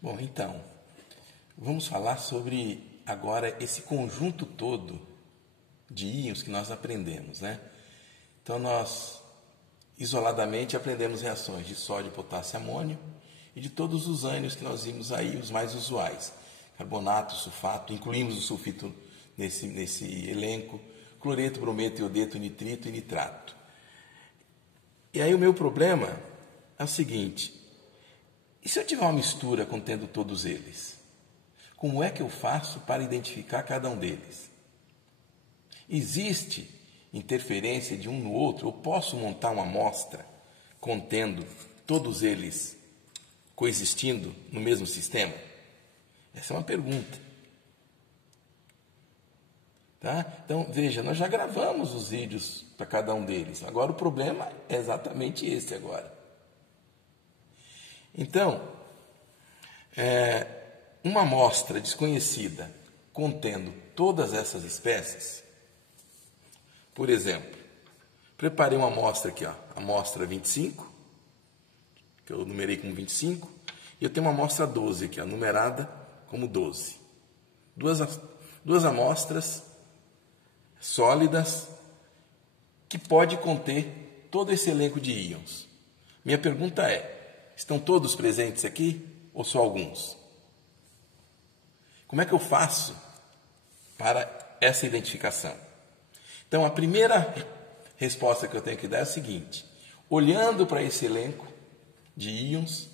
Bom, então, vamos falar sobre agora esse conjunto todo de íons que nós aprendemos, né? Então, nós isoladamente aprendemos reações de sódio, potássio e amônio e de todos os ânions que nós vimos aí, os mais usuais. Carbonato, sulfato, incluímos o sulfito nesse elenco, cloreto, brometo, iodeto, nitrito e nitrato. E aí o meu problema é o seguinte: e se eu tiver uma mistura contendo todos eles? Como é que eu faço para identificar cada um deles? Existe interferência de um no outro? Eu posso montar uma amostra contendo todos eles coexistindo no mesmo sistema? Essa é uma pergunta. Tá? Então, veja, nós já gravamos os vídeos para cada um deles. Agora o problema é exatamente esse agora. Então, uma amostra desconhecida contendo todas essas espécies, por exemplo, preparei uma amostra aqui, ó, amostra 25, que eu numerei como 25, e eu tenho uma amostra 12 aqui, ó, numerada como 12. Duas amostras sólidas que pode conter todo esse elenco de íons. Minha pergunta é: estão todos presentes aqui ou só alguns? Como é que eu faço para essa identificação? Então, a primeira resposta que eu tenho que dar é a seguinte: olhando para esse elenco de íons,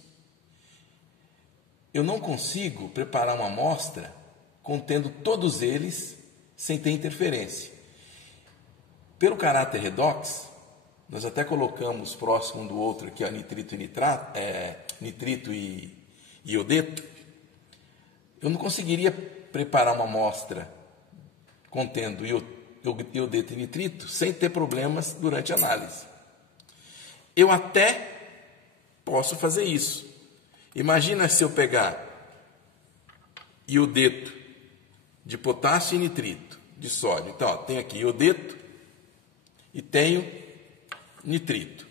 eu não consigo preparar uma amostra contendo todos eles sem ter interferência. Pelo caráter redox, nós até colocamos próximo um do outro aqui, ó, nitrito e nitrato, nitrito e iodeto. Eu não conseguiria preparar uma amostra contendo iodeto e nitrito sem ter problemas durante a análise. Eu até posso fazer isso. Imagina se eu pegar iodeto de potássio e nitrito de sódio. Então, ó, tenho aqui iodeto e tenho nitrito.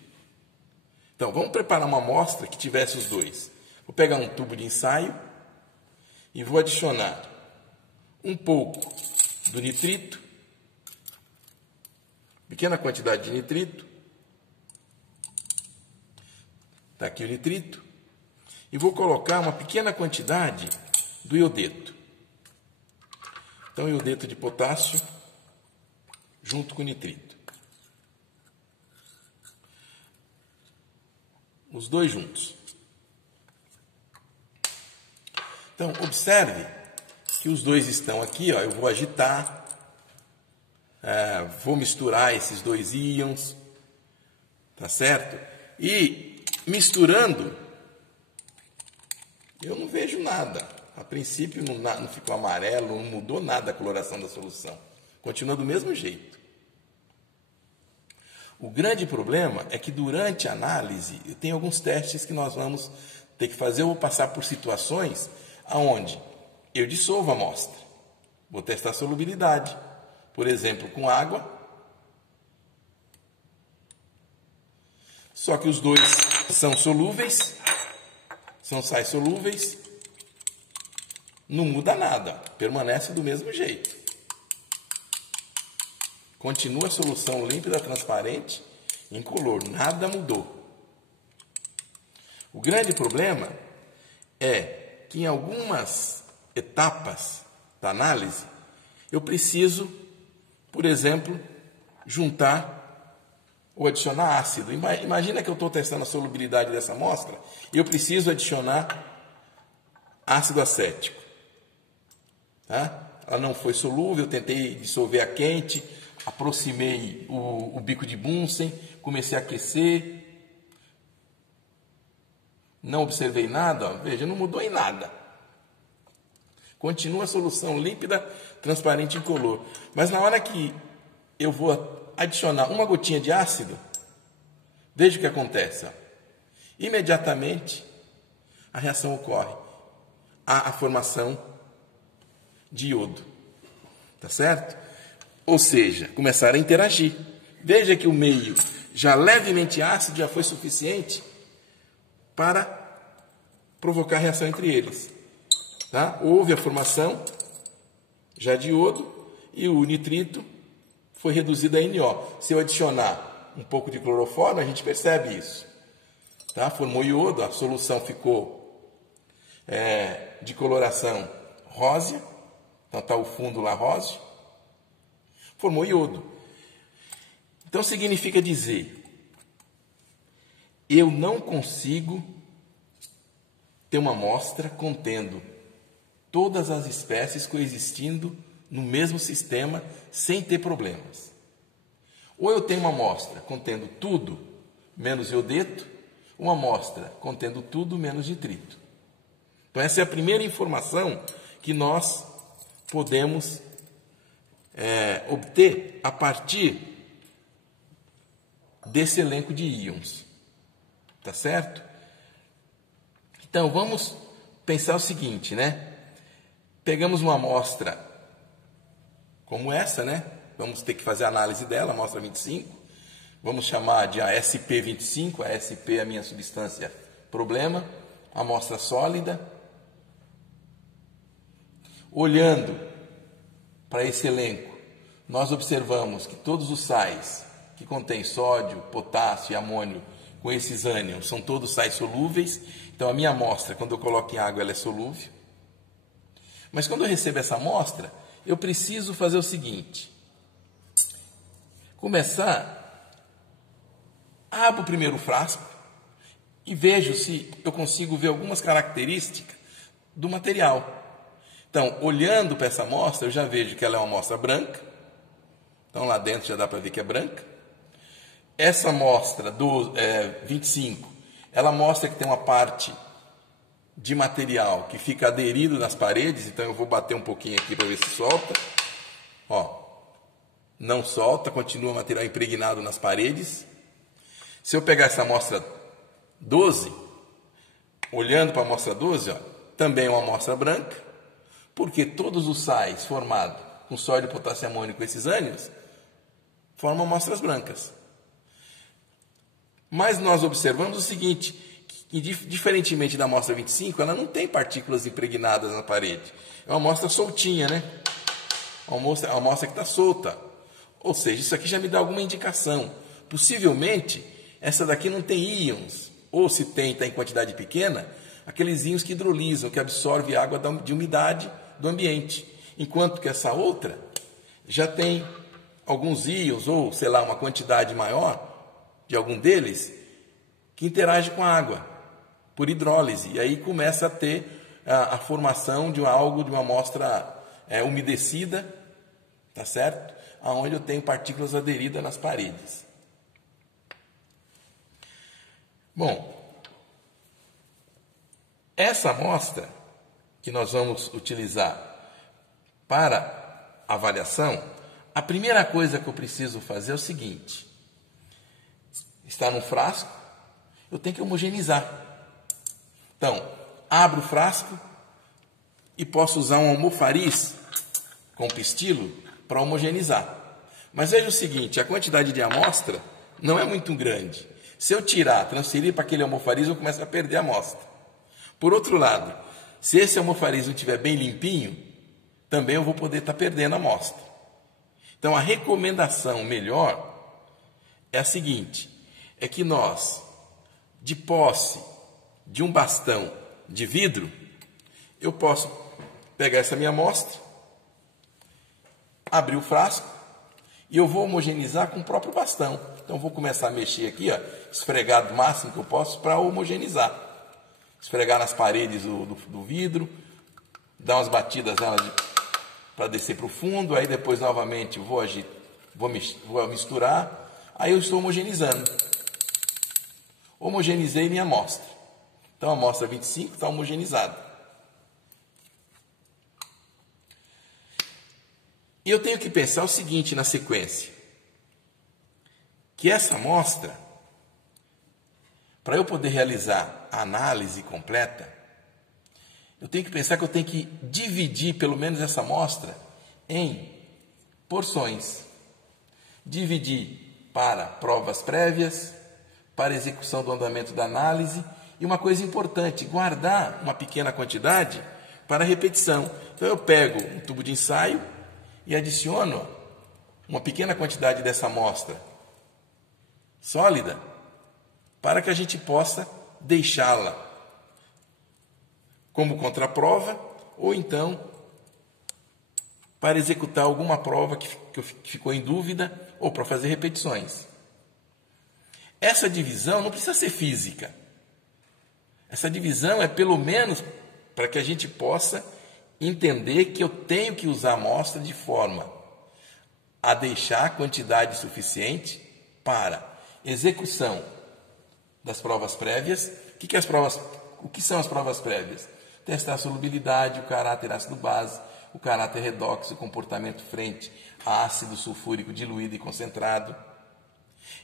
Então, vamos preparar uma amostra que tivesse os dois. Vou pegar um tubo de ensaio e vou adicionar um pouco do nitrito, pequena quantidade de nitrito. Está aqui o nitrito. E vou colocar uma pequena quantidade do iodeto. Então, iodeto de potássio junto com o nitrito. Os dois juntos. Então, observe que os dois estão aqui, ó, eu vou agitar, vou misturar esses dois íons, tá certo? E misturando, eu não vejo nada. A princípio não ficou amarelo, não mudou nada a coloração da solução. Continua do mesmo jeito. O grande problema é que durante a análise, tem alguns testes que nós vamos ter que fazer. Eu vou passar por situações onde eu dissolvo a amostra. Vou testar a solubilidade. Por exemplo, com água. Só que os dois são solúveis, são sais solúveis. Não muda nada, permanece do mesmo jeito. Continua a solução límpida, transparente, incolor, nada mudou. O grande problema é que em algumas etapas da análise, eu preciso, por exemplo, juntar ou adicionar ácido. Imagina que eu estou testando a solubilidade dessa amostra e eu preciso adicionar ácido acético. Tá? Ela não foi solúvel, eu tentei dissolver a quente, aproximei o bico de Bunsen, comecei a aquecer, não observei nada, ó, veja, não mudou em nada. Continua a solução límpida, transparente e incolor. Mas na hora que eu vou adicionar uma gotinha de ácido, veja o que acontece. Ó. Imediatamente a reação ocorre. Há a formação de iodo. Tá certo? Ou seja, começaram a interagir. Veja que o meio já levemente ácido já foi suficiente para provocar reação entre eles. Tá? Houve a formação já de iodo e o nitrito foi reduzido a NO. Se eu adicionar um pouco de cloroformo, a gente percebe isso. Tá? Formou iodo, a solução ficou de coloração rósea, então está o fundo lá róseo, formou iodo. Então significa dizer, eu não consigo ter uma amostra contendo todas as espécies coexistindo no mesmo sistema sem ter problemas. Ou eu tenho uma amostra contendo tudo menos iodeto, uma amostra contendo tudo menos nitrito. Então essa é a primeira informação que nós podemos obter a partir desse elenco de íons. Tá certo? Então vamos pensar o seguinte, né? Pegamos uma amostra como essa, né? Vamos ter que fazer a análise dela, amostra 25. Vamos chamar de ASP25, a ASP é a minha substância problema, amostra sólida. Olhando para esse elenco, nós observamos que todos os sais que contêm sódio, potássio e amônio com esses ânions são todos sais solúveis. Então a minha amostra, quando eu coloco em água, ela é solúvel. Mas quando eu recebo essa amostra, eu preciso fazer o seguinte: abro o primeiro frasco e vejo se eu consigo ver algumas características do material. Então, olhando para essa amostra, eu já vejo que ela é uma amostra branca. Então, lá dentro já dá para ver que é branca. Essa amostra 25, ela mostra que tem uma parte de material que fica aderido nas paredes. Então, eu vou bater um pouquinho aqui para ver se solta. Ó, não solta, continua o material impregnado nas paredes. Se eu pegar essa amostra 12, olhando para a amostra 12, ó, também é uma amostra branca, porque todos os sais formados com sódio, potássio e amônio com esses ânions formam amostras brancas. Mas nós observamos o seguinte, que diferentemente da amostra 25, ela não tem partículas impregnadas na parede. É uma amostra soltinha, né? Uma amostra que está solta. Ou seja, isso aqui já me dá alguma indicação. Possivelmente, essa daqui não tem íons, ou se tem, está em quantidade pequena, aqueles íons que hidrolisam, que absorvem água de umidade do ambiente. Enquanto que essa outra já tem alguns íons, ou sei lá, uma quantidade maior de algum deles, que interage com a água, por hidrólise. E aí começa a ter a formação de uma amostra umedecida, tá certo? Onde eu tenho partículas aderidas nas paredes. Bom, essa amostra que nós vamos utilizar para avaliação, a primeira coisa que eu preciso fazer é o seguinte: está num frasco, eu tenho que homogeneizar. Então, abro o frasco e posso usar um almofariz com pistilo para homogeneizar. Mas veja o seguinte, a quantidade de amostra não é muito grande. Se eu transferir para aquele almofariz, eu começo a perder a amostra. Por outro lado, se esse almofariz não estiver bem limpinho, também eu vou poder estar perdendo a amostra. Então, a recomendação melhor é a seguinte, é que nós, de posse de um bastão de vidro, eu posso pegar essa minha amostra, abrir o frasco e eu vou homogeneizar com o próprio bastão. Então, vou começar a mexer aqui, ó, esfregar o máximo que eu posso para homogeneizar. Esfregar nas paredes do vidro, dar umas batidas para descer para o fundo, aí depois novamente vou misturar, aí eu estou homogeneizando. Homogeneizei minha amostra. Então a amostra 25 está homogeneizada. E eu tenho que pensar o seguinte na sequência, que essa amostra, para eu poder realizar a análise completa, eu tenho que pensar que eu tenho que dividir pelo menos essa amostra em porções. Dividir para provas prévias, para execução do andamento da análise E uma coisa importante, guardar uma pequena quantidade para repetição. Então eu pego um tubo de ensaio e adiciono uma pequena quantidade dessa amostra sólida para que a gente possa deixá-la como contraprova ou então para executar alguma prova que ficou em dúvida ou para fazer repetições. Essa divisão não precisa ser física. Essa divisão é pelo menos para que a gente possa entender que eu tenho que usar a amostra de forma a deixar a quantidade suficiente para execução das provas prévias. O que são as provas prévias? Testar a solubilidade, o caráter ácido-base, o caráter redox, o comportamento frente a ácido sulfúrico diluído e concentrado.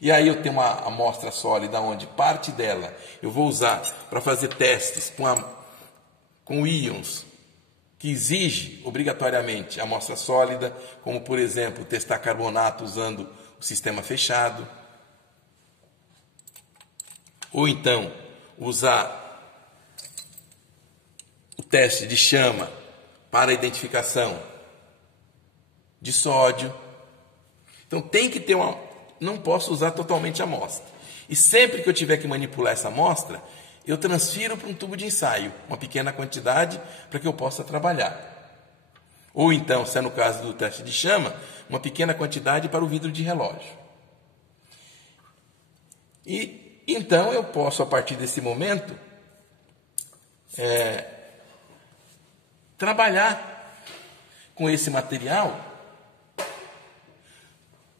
E aí eu tenho uma amostra sólida, onde parte dela eu vou usar para fazer testes com íons, que exige obrigatoriamente amostra sólida, como por exemplo testar carbonato usando o sistema fechado, ou então usar o teste de chama para a identificação de sódio. Então tem que ter não posso usar totalmente a amostra. E sempre que eu tiver que manipular essa amostra, eu transfiro para um tubo de ensaio, uma pequena quantidade, para que eu possa trabalhar. Ou então, se é no caso do teste de chama, uma pequena quantidade para o vidro de relógio. E então eu posso, a partir desse momento, trabalhar com esse material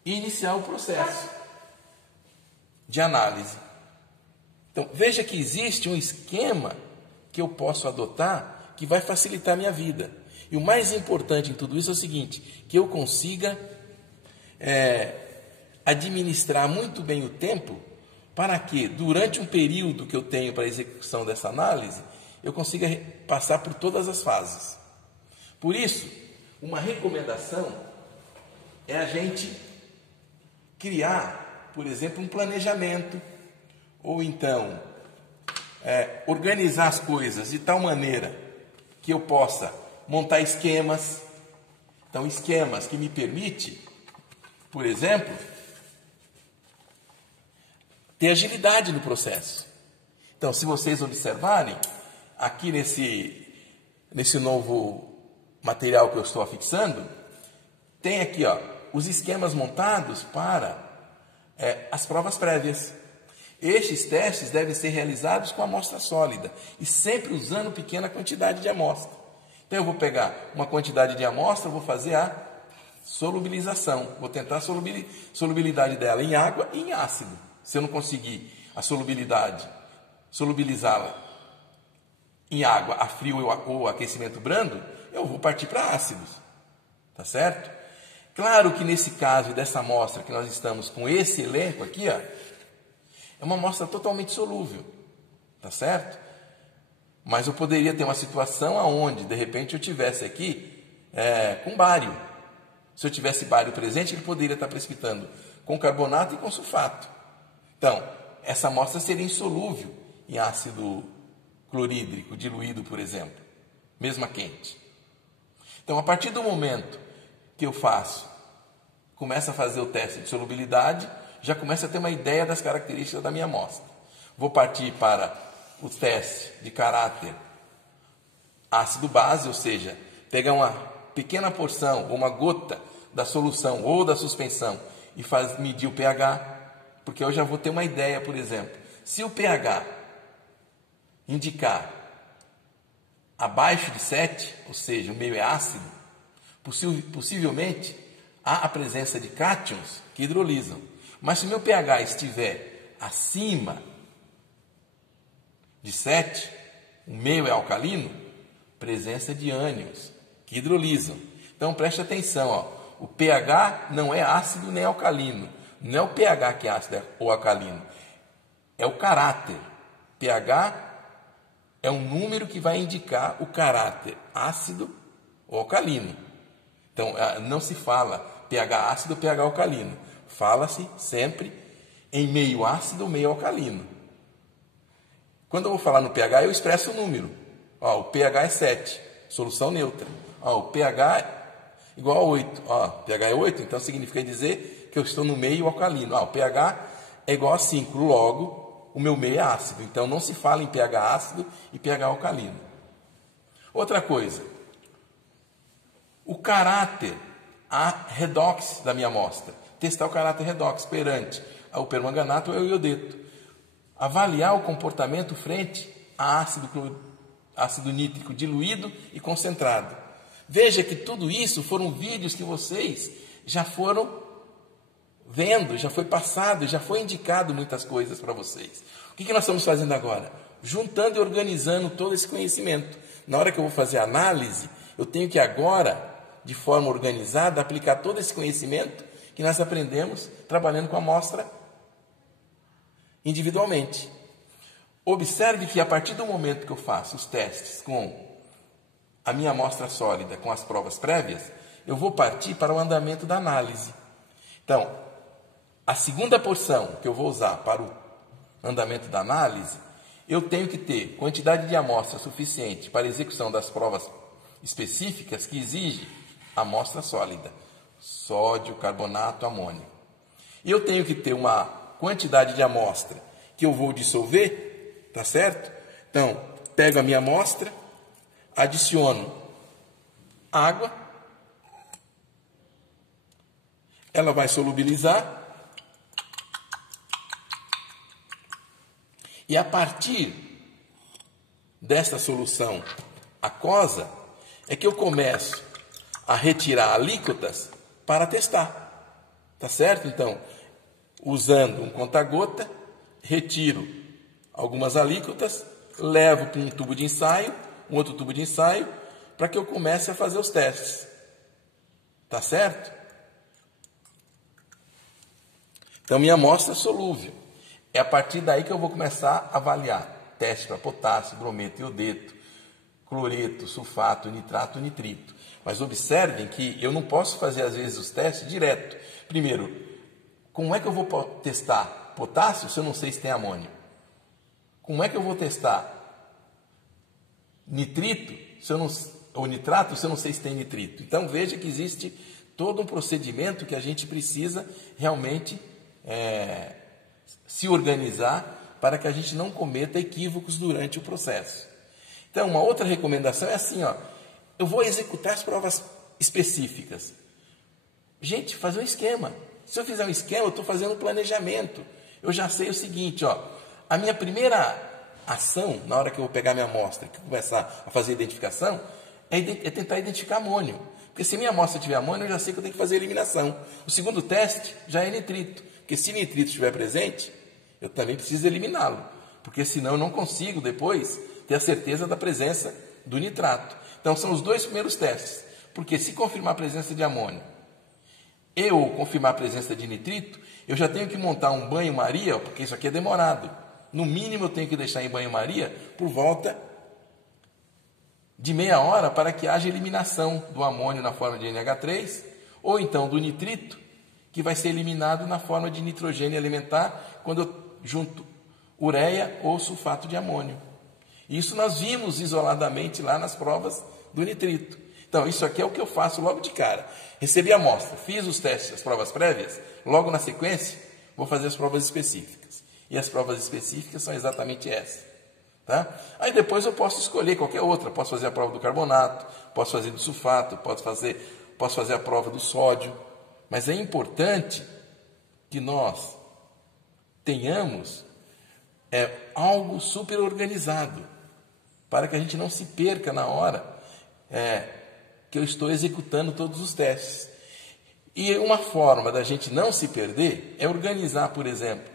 e iniciar o processo de análise. Então, veja que existe um esquema que eu posso adotar que vai facilitar a minha vida. E o mais importante em tudo isso é o seguinte, que eu consiga administrar muito bem o tempo para que, durante um período que eu tenho para a execução dessa análise, eu consiga passar por todas as fases. Por isso, uma recomendação é a gente criar, por exemplo, um planejamento, ou então organizar as coisas de tal maneira que eu possa montar esquemas. Então, esquemas que me permitem, por exemplo, ter agilidade no processo. Então, se vocês observarem, aqui nesse novo material que eu estou afixando, tem aqui os esquemas montados para as provas prévias. Estes testes devem ser realizados com amostra sólida e sempre usando pequena quantidade de amostra. Então eu vou pegar uma quantidade de amostra, vou fazer a solubilização, vou tentar a solubilidade dela em água e em ácido. Se eu não conseguir a solubilizá-la em água a frio ou aquecimento brando, eu vou partir para ácidos, tá certo? Claro que nesse caso dessa amostra que nós estamos com esse elenco aqui, é uma amostra totalmente solúvel, tá certo? Mas eu poderia ter uma situação onde, de repente, eu tivesse aqui com bário. Se eu tivesse bário presente, ele poderia estar precipitando com carbonato e com sulfato. Então, essa amostra seria insolúvel em ácido clorídrico diluído, por exemplo, mesmo a quente. Então, a partir do momento que eu começo a fazer o teste de solubilidade, já começo a ter uma ideia das características da minha amostra. Vou partir para o teste de caráter ácido-base, ou seja, pegar uma pequena porção ou uma gota da solução ou da suspensão e medir o pH, porque eu já vou ter uma ideia, por exemplo, se o pH indicar abaixo de 7, ou seja, o meio é ácido, possivelmente há a presença de cátions que hidrolisam. Mas se o meu pH estiver acima de 7, o meio é alcalino, presença de ânions que hidrolisam. Então preste atenção, o pH não é ácido nem alcalino. Não é o pH que é ácido ou alcalino, é o caráter. pH é um número que vai indicar o caráter ácido ou alcalino. Então, não se fala pH ácido ou pH alcalino. Fala-se sempre em meio ácido ou meio alcalino. Quando eu vou falar no pH, eu expresso o número. Ó, o pH é 7, solução neutra. Ó, o pH é igual a 8. Ó, pH é 8, então significa dizer que eu estou no meio alcalino. Ó, o pH é igual a 5, logo o meu meio é ácido. Então não se fala em pH ácido e pH alcalino. Outra coisa, o caráter redox da minha amostra. Testar o caráter redox perante ao permanganato ou ao iodeto. Avaliar o comportamento frente a ácido nítrico diluído e concentrado. Veja que tudo isso foram vídeos que vocês já foram vendo, já foi passado, já foi indicado muitas coisas para vocês. O que nós estamos fazendo agora? Juntando e organizando todo esse conhecimento. Na hora que eu vou fazer a análise, eu tenho que agora, de forma organizada, aplicar todo esse conhecimento que nós aprendemos trabalhando com a amostra individualmente. Observe que a partir do momento que eu faço os testes com a minha amostra sólida, com as provas prévias, eu vou partir para o andamento da análise. Então, a segunda porção que eu vou usar para o andamento da análise, eu tenho que ter quantidade de amostra suficiente para a execução das provas específicas que exige amostra sólida, sódio, carbonato, amônio. E eu tenho que ter uma quantidade de amostra que eu vou dissolver, tá certo? Então, pego a minha amostra, adiciono água, ela vai solubilizar, e a partir desta solução aquosa é que eu começo a retirar alíquotas para testar, tá certo? Então, usando um conta-gota, retiro algumas alíquotas, levo para um tubo de ensaio, um outro tubo de ensaio, para que eu comece a fazer os testes, tá certo? Então, minha amostra é solúvel. É a partir daí que eu vou começar a avaliar teste para potássio, brometo, iodeto, cloreto, sulfato, nitrato, nitrito. Mas observem que eu não posso fazer, às vezes, os testes direto. Primeiro, como é que eu vou testar potássio se eu não sei se tem amônio? Como é que eu vou testar nitrito ou nitrato se eu não sei se tem nitrito? Então, veja que existe todo um procedimento que a gente precisa realmente se organizar para que a gente não cometa equívocos durante o processo. Então, uma outra recomendação é assim, ó, eu vou executar as provas específicas. Gente, fazer um esquema. Se eu fizer um esquema, eu estou fazendo um planejamento. Eu já sei o seguinte, ó, a minha primeira ação, na hora que eu vou pegar minha amostra, que eu começar a fazer a identificação, é tentar identificar amônio. Porque se minha amostra tiver amônio, eu já sei que eu tenho que fazer a eliminação. O segundo teste já é nitrito. Porque se nitrito estiver presente, eu também preciso eliminá-lo. Porque senão eu não consigo depois ter a certeza da presença do nitrato. Então são os dois primeiros testes. Porque se confirmar a presença de amônio e ou confirmar a presença de nitrito, eu já tenho que montar um banho-maria, porque isso aqui é demorado. No mínimo eu tenho que deixar em banho-maria por volta de meia hora para que haja eliminação do amônio na forma de NH3 ou então do nitrito, que vai ser eliminado na forma de nitrogênio alimentar quando eu junto ureia ou sulfato de amônio. Isso nós vimos isoladamente lá nas provas do nitrito. Então, isso aqui é o que eu faço logo de cara. Recebi a amostra, fiz os testes, as provas prévias, logo na sequência, vou fazer as provas específicas. E as provas específicas são exatamente essas. Tá? Aí depois eu posso escolher qualquer outra. Posso fazer a prova do carbonato, posso fazer do sulfato, posso fazer a prova do sódio. Mas é importante que nós tenhamos algo super organizado, para que a gente não se perca na hora que eu estou executando todos os testes. E uma forma da gente não se perder é organizar, por exemplo,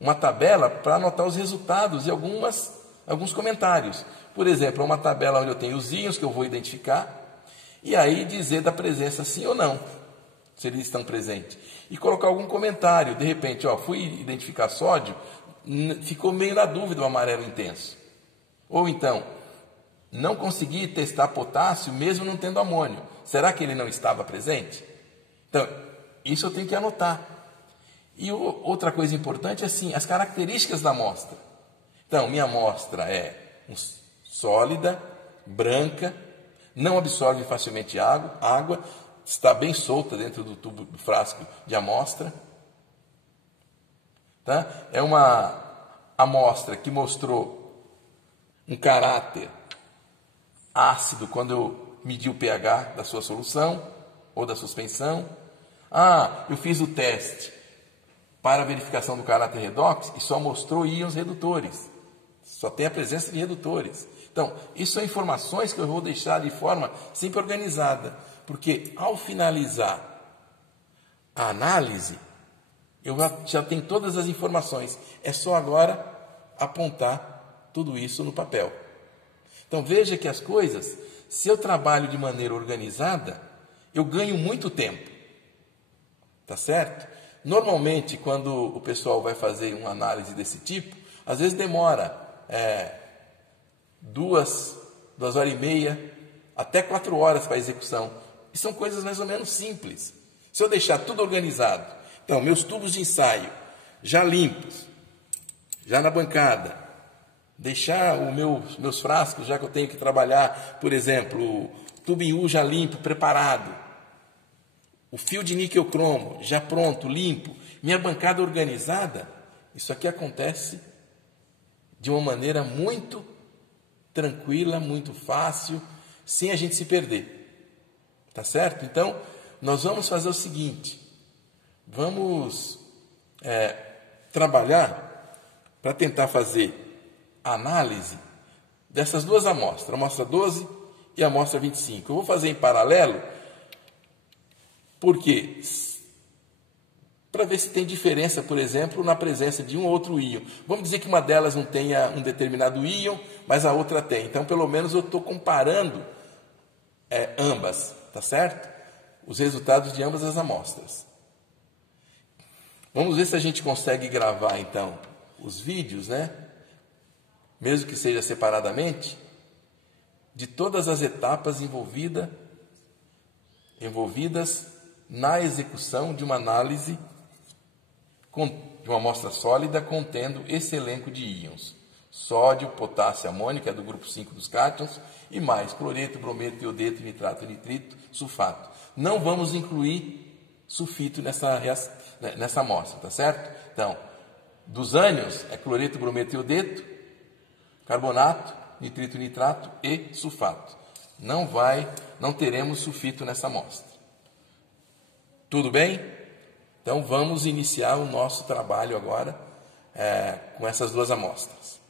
uma tabela para anotar os resultados e alguns comentários. Por exemplo, uma tabela onde eu tenho os íons que eu vou identificar e aí dizer da presença sim ou não, se eles estão presentes. E colocar algum comentário, de repente, fui identificar sódio, ficou meio na dúvida o amarelo intenso. Ou então, não consegui testar potássio mesmo não tendo amônio. Será que ele não estava presente? Então, isso eu tenho que anotar. E outra coisa importante é assim, as características da amostra. Então, minha amostra é sólida, branca, não absorve facilmente água, está bem solta dentro do tubo do frasco de amostra. Tá? É uma amostra que mostrou um caráter ácido quando eu medi o pH da sua solução ou da suspensão. Eu fiz o teste para verificação do caráter redox e só mostrou íons redutores. Só tem a presença de redutores. Então, isso são informações que eu vou deixar de forma sempre organizada, porque ao finalizar a análise, eu já tenho todas as informações. É só agora apontar tudo isso no papel. Então, veja que as coisas, se eu trabalho de maneira organizada, eu ganho muito tempo. Tá certo? Normalmente, quando o pessoal vai fazer uma análise desse tipo, às vezes demora 2 horas e meia, até 4 horas para a execução. E são coisas mais ou menos simples. Se eu deixar tudo organizado, então, meus tubos de ensaio já limpos, já na bancada, deixar os meus frascos, já que eu tenho que trabalhar, por exemplo, o tubo em U já limpo, preparado, o fio de níquel cromo já pronto, limpo, minha bancada organizada, isso aqui acontece de uma maneira muito tranquila, muito fácil, sem a gente se perder. Tá certo? Então, nós vamos fazer o seguinte, vamos trabalhar para tentar fazer a análise dessas duas amostras, a amostra 12 e a amostra 25. Eu vou fazer em paralelo, porque para ver se tem diferença, por exemplo, na presença de um ou outro íon. Vamos dizer que uma delas não tenha um determinado íon, mas a outra tem. Então, pelo menos eu estou comparando ambas, tá certo? Os resultados de ambas as amostras. Vamos ver se a gente consegue gravar, então, os vídeos, né? Mesmo que seja separadamente, de todas as etapas envolvidas na execução de uma análise de uma amostra sólida contendo esse elenco de íons: sódio, potássio, amônio, que é do grupo 5 dos cátions, e mais cloreto, brometo, iodeto, nitrato, nitrito, sulfato. Não vamos incluir sulfito nessa amostra, tá certo? Então, dos ânions é cloreto, brometo, iodeto, carbonato, nitrito, nitrato e sulfato. Não teremos sulfito nessa amostra. Tudo bem? Então, vamos iniciar o nosso trabalho agora com essas duas amostras.